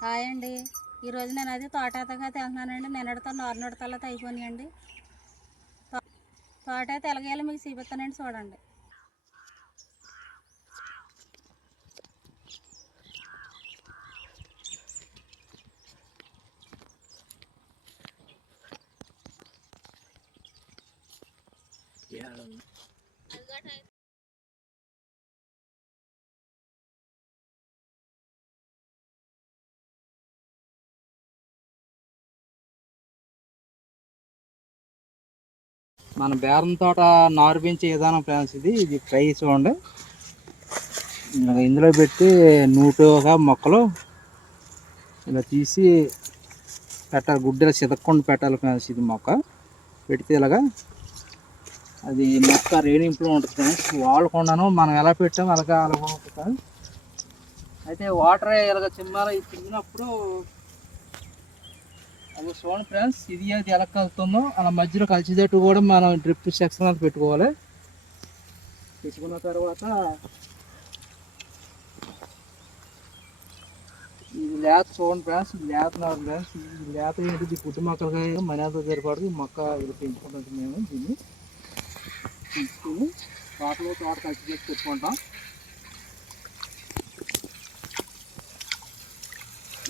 Hi అండి. ఈరోజు నేను అది తోటేతగా తింటున్నానండి నిన్నటితో నారునడతలతో అయిపోయినాయండి తో- తోటేత ఎలాగేయాలో మీకు చూపిస్తానండి చూడండి. మన బేరం తోట నారు పెంచే విధానం ఫ్రెండ్స్ ఇది. ఇది ట్రై చూడండి. ఇందులో పెట్టి నూటుగా మొక్కలు ఇలా తీసి పెట్టాలి. గుడ్డలు సితక్కుండా పెట్టాలి ఫ్రెండ్స్ ఇది మొక్క. పెడితే ఇలాగా అది మొక్క రేణింపులో ఉంటుంది ఫ్రెండ్స్. వాడకుండాను మనం ఎలా పెట్టామో అలాగే అలా ఉంటుంది. అయితే వాటర్ ఇలాగ చిమ్మాలి. చిన్నప్పుడు అప్పుడు చూడండి ఫ్రెండ్స్ ఇది అది ఎలా కలుతుందో అలా మధ్యలో కలిసేటట్టు కూడా మనం డ్రిప్ సెక్షన్ అది పెట్టుకోవాలి. పెట్టుకున్న తర్వాత ఇది లేత చూడండి ఫ్రెండ్స్ ఇది లేత నారు ఫ్రెండ్స్ ఇది లేత ఏంటిది పుట్టి మొక్కలుగా మనేతో సరిపడదు ఈ మొక్క ఇది పెంచుకుంటాం మేము దీన్ని. తీసుకుని తోటలో తోట కలిసి చేసి పెట్టుకుంటాం.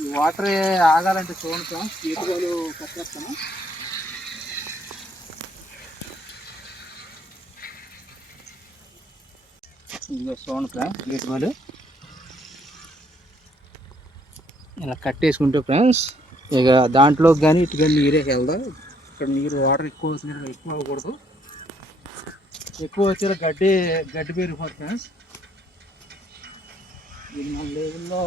ఈ వాటర్ ఆగాలంటే చూడండి ఫ్రెండ్స్ ఎటుగోలు కట్టేస్తాను. ఇదిగో చూడండి ఫ్రెండ్స్ ఎటుగోలు ఇలా కట్టేసుకుంటే ఫ్రెండ్స్ ఇక దాంట్లో కానీ ఇటు కానీ నీరే వెళ్దాం? ఇక్కడ నీరు వాటర్ ఎక్కువ వచ్చిన ఎక్కువ అవ్వకూడదు. ఎక్కువ వచ్చే గడ్డి గడ్డి పెరిగిపోతుంది ఫ్రెండ్స్. ఇది మన లెవెల్లో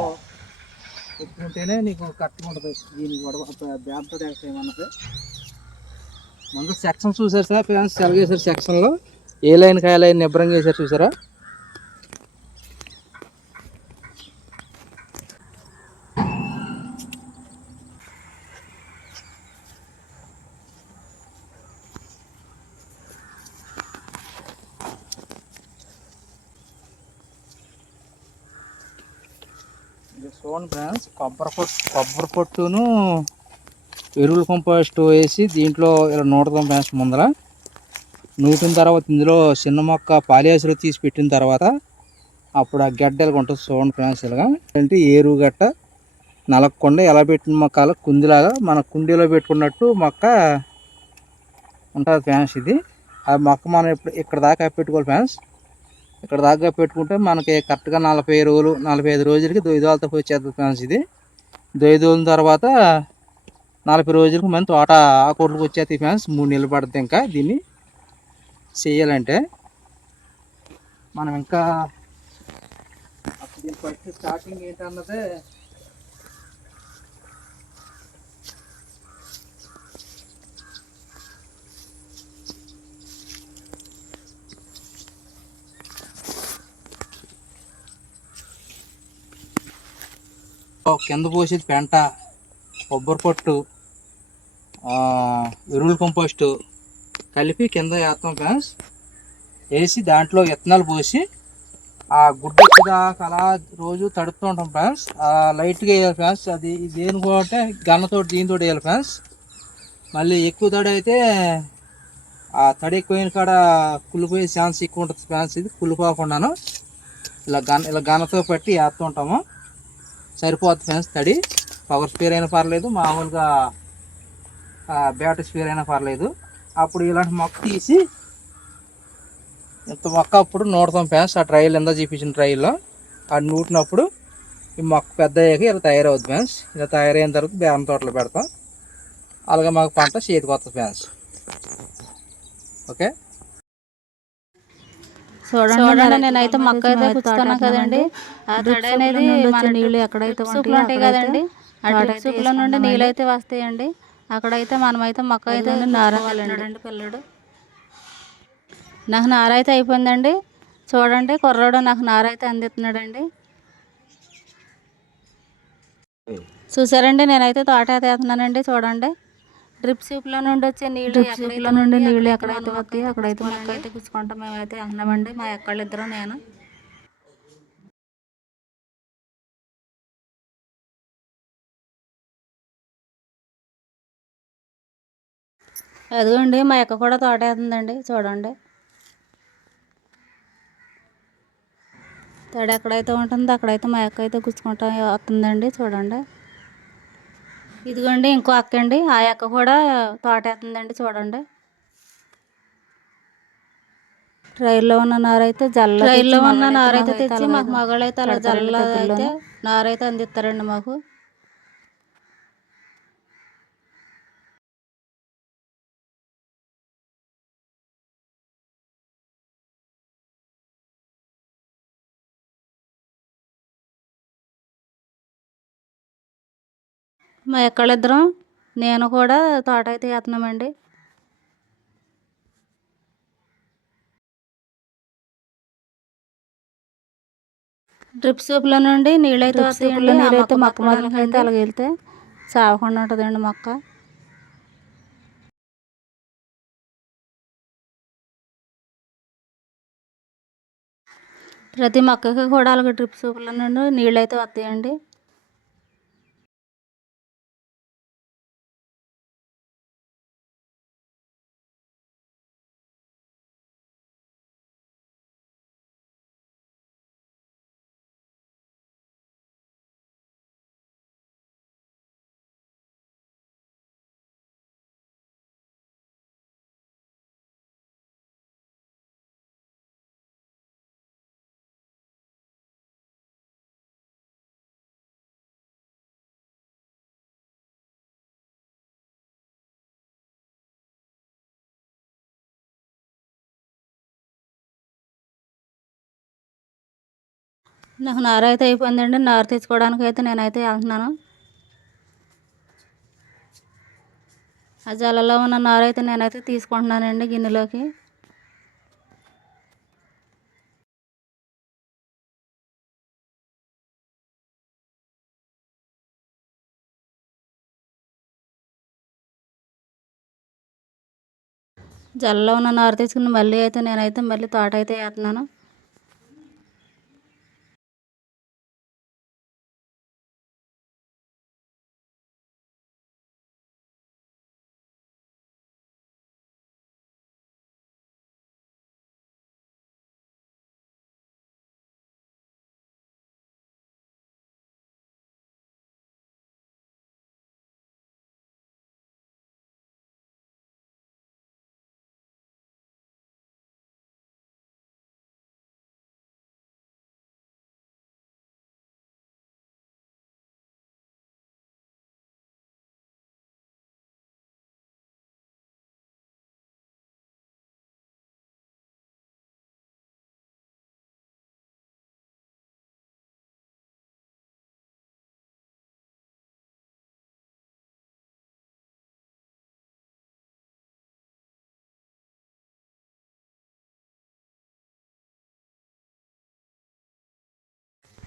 పెట్టుకుంటేనే నీకు కరెక్ట్గా ఉంటుంది. దీనికి గొడవ బ్యాంతో ఏమన్నది? ముందు సెక్షన్ చూసారు సార్ సెలవు చేశారు సెక్షన్లో. ఏ లైన్కి ఆ లైన్ నిబ్రంగా వేసారు చూసారా ఇది చూడండి ఫ్రెండ్స్ కొబ్బరి పొట్టు కొబ్బరి పొట్టును ఎరువుల కంపోస్ట్ వేసి దీంట్లో ఇలా నూటుతాం పెంచడం ముందర నూటిన తర్వాత ఇందులో చిన్న మొక్క పాలియాసులు తీసి పెట్టిన తర్వాత అప్పుడు ఆ గడ్డలు ఉంటుంది చూడండి ఫ్రెండ్స్ ఇలాగా. అంటే ఎరువు గట్ట నలగకుండా ఎలా పెట్టిన మొక్క అలా కుందిలాగా మన కుండీలో పెట్టుకున్నట్టు మొక్క ఉంటుంది ఫ్యాన్స్ ఇది. ఆ మొక్క మనం ఇప్పుడు ఇక్కడ దాకా పెట్టుకోవాలి ఫ్యాన్స్ ఇక్కడ దాకా పెట్టుకుంటే మనకి కరెక్ట్గా నలభై రోజులు నలభై ఐదు రోజులకి దొయ్యదోలతో వచ్చేస్తుంది ఫ్యాన్స్ ఇది. దొయ్యదోలిన తర్వాత నలభై రోజులకు మన తోట ఆకూరలకు వచ్చేస్తాయి ఫ్రెండ్స్. మూడు నెలలు పడుతుంది ఇంకా దీన్ని చేయాలంటే. మనం ఇంకా స్టార్టింగ్ ఏంటన్నదే కింద పోసేది పెంట కొబ్బరి పొట్టు ఎరువుల కంపోస్టు కలిపి కింద వేస్తాం ఫ్రెండ్స్. వేసి దాంట్లో విత్తనాలు పోసి ఆ గుడ్డ వచ్చేదాకా అలా రోజు తడుపుతూ ఉంటాం ఫ్రెండ్స్. లైట్గా వేయాలి ఫ్రెండ్స్. అది దేని కూడా గన్నతో దీనితో వేయాలి ఫ్రెండ్స్. మళ్ళీ ఎక్కువ తడి అయితే ఆ తడి ఎక్కువైన కాడ కుళ్ళిపోయే ఛాన్స్ ఎక్కువ ఉంటుంది ఫ్రెండ్స్. ఇది కుళ్ళిపోకుండాను. ఇలా గన్ ఇలా గన్నతో పట్టి వేస్తూ ఉంటాము. సరిపోతుంది ఫ్రెండ్స్ తడి. పవర్ స్పేర్ అయినా పర్లేదు మామూలుగా బ్యాటరీ స్పేర్ అయినా పర్లేదు. అప్పుడు ఇలాంటి మొక్క తీసి ఇంత మొక్క అప్పుడు నూడతాం ఫ్యాన్స్ ఆ ట్రైల్ ఎంత చూపించిన ట్రైల్లో. అది నూటినప్పుడు ఈ మొక్క పెద్ద అయ్యాక ఇలా తయారవుద్ది ఫ్యాన్స్ ఇలా తయారైన తర్వాత బేరం తోటలో పెడతాం. అలాగే మాకు పంట చేతికి వస్తుంది ఫ్యాన్స్ ఓకే? చూడండి నేనైతే మొక్క అయితే పుచ్చుకున్నాను కదండి. ఆ తడి అనేది మన నీళ్ళు ఎక్కడైతే ఉంటాయి కదండి. ఆ సూపుల నుండి నీళ్ళు అయితే వస్తాయండి. అక్కడైతే మనమైతే మొక్క అయితే నారాలండి పిల్లడు. నాకు నార అయితే అయిపోయిందండి. చూడండి కుర్రాడు నాకు నార అయితే అందిస్తున్నాడండి. చూసారండి నేనైతే తోట అయితే వేస్తున్నానండి చూడండి. డ్రిప్లో నుండి వచ్చే నీళ్ళు డ్రిప్లో నుండి నీళ్ళు ఎక్కడైతే వస్తాయి అక్కడైతే మొక్కైతే కూర్చుకుంటాం మేమైతే అన్నామండి. మా ఎక్కళ్ళిద్దరూ నేను. అదిగోండి మా ఎక్క కూడా తోటేస్తుందండి చూడండి. తడ ఎక్కడైతే ఉంటుందో అక్కడైతే మా ఎక్క అయితే కూర్చుకుంటా వస్తుందండి. చూడండి. ఇదిగోండి ఇంకో అక్క అండి ఆ అక్క కూడా తోట వేస్తుందండి చూడండి. ట్రైల్లో ఉన్న నారైతే జల్ల ట్రైల్లో ఉన్న నారైతే తెచ్చి మాకు మగవాళ్ళు అయితే అలా జల్ల అయితే నారైతే అందిస్తారండి మాకు. మా ఎక్కడిద్దరం నేను కూడా తోట అయితే వేస్తున్నామండి డ్రిప్ సూప్లో నుండి నీళ్ళైతే వస్తాయండి. నీళ్ళైతే మొక్క మొదలకి అయితే అలాగ వెళ్తే చావకుండా ఉంటుందండి మొక్క. ప్రతి మొక్కకి కూడా అలాగే డ్రిప్ సూప్లో నుండి నీళ్ళైతే వస్తాయండి. నాకు నార అయితే అయిపోయిందండి. నార తీసుకోవడానికి అయితే నేనైతే వెళ్తున్నాను. ఆ జలలో ఉన్న నార అయితే నేనైతే తీసుకుంటున్నానండి గిన్నెలోకి. జల్లలో ఉన్న నార తీసుకుని మళ్ళీ అయితే నేనైతే మళ్ళీ తోట అయితే వేస్తున్నాను.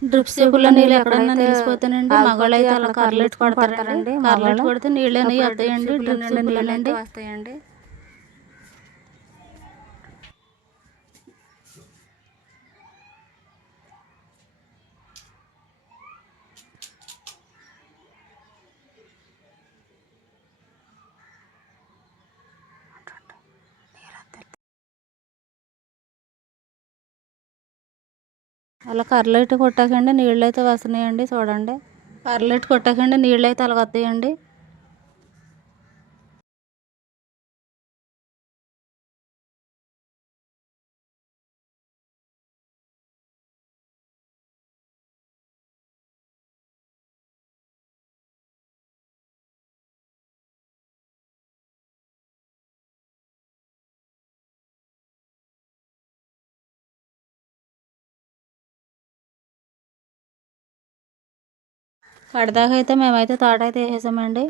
డ్రిప్ సేపుల్లో నీళ్ళు ఎక్కడన్నా నిలిచిపోతానండి మగవాళ్ళు అయితే అలా కర్లెట్ కొడతారండి కర్లెట్ కొడితే నీళ్ళు అనేవి వస్తాయండి డ్రిప్ నీళ్ళు అండి వస్తాయండి. అలా కర్రలు కర్లెట్ కొట్టకండి నీళ్ళు అయితే వస్తున్నాయండి చూడండి. కర్రలు ఇటు కొట్టకండి నీళ్ళు అయితే అలా వస్తాయండి కడదాకైతే మేమైతే తాటైతే వేసేసామండి.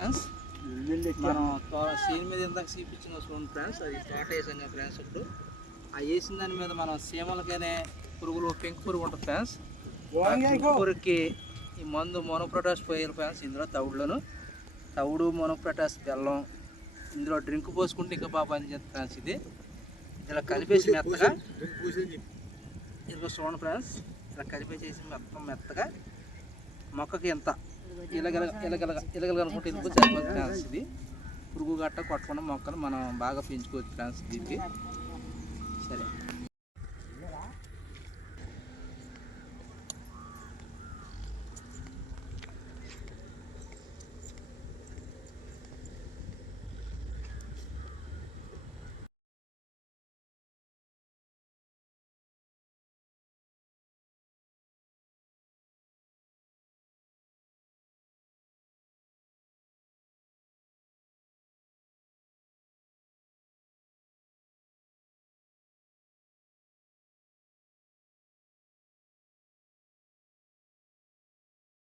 ఫ్రెండ్స్ మనం సీన్ మీద ఇందాక చూపించిన చూడండి ఫ్రెండ్స్ అది తోట వేసాం కదా ఫ్రెండ్స్ ఇప్పుడు. ఆ వేసిన దాని మీద మనం సీమలకనే పురుగులు పెంకు పురుగు ఉంటుంది ఫ్రెండ్స్. పురుగుకి ఈ మందు మోనోప్రొటాస్ పోయాలి ఫ్రెండ్స్ ఇందులో తవుడులోను. తవుడు మోనోప్రొటాస్ బెల్లం ఇందులో డ్రింక్ పోసుకుంటే ఇంకా బాగా పనిచేస్తుంది ఫ్రెండ్స్ ఇది. ఇలా కలిపేసి మెత్తగా. ఇదిగో చూడండి ఫ్రెండ్స్ ఇలా కలిపేసేసి మొత్తం మెత్తగా. మొక్కకి ఎంత? ఇలగల ఇలగల ఇలగల అనుకుంటే వెళ్ళిపోతే సరిపోతుంది ఫ్రాన్స్ ఇది. పురుగు గట్ట కొట్టకుండా మొక్కలు మనం బాగా పెంచుకోవచ్చు ఫ్రాన్స్ దీనికి. సరే.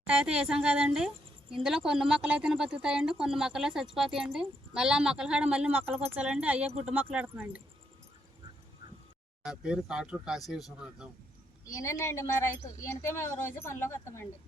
అయితే వేసాం కదండి ఇందులో కొన్ని మొక్కలు అయితేనే బతుకుతాయండి కొన్ని మొక్కలే చచ్చిపోతాయండి. మళ్ళీ ఆ మొక్కలు కాడ మళ్ళీ మొక్కలకు వచ్చాలండి అయ్యే గుడ్డు మొక్కలు పెడుతున్నాండి నా పేరు కాటూరు కాశీ ఈయనండి మా రైతు. ఈయనకే మేము రోజు పనిలోకి వస్తామండి.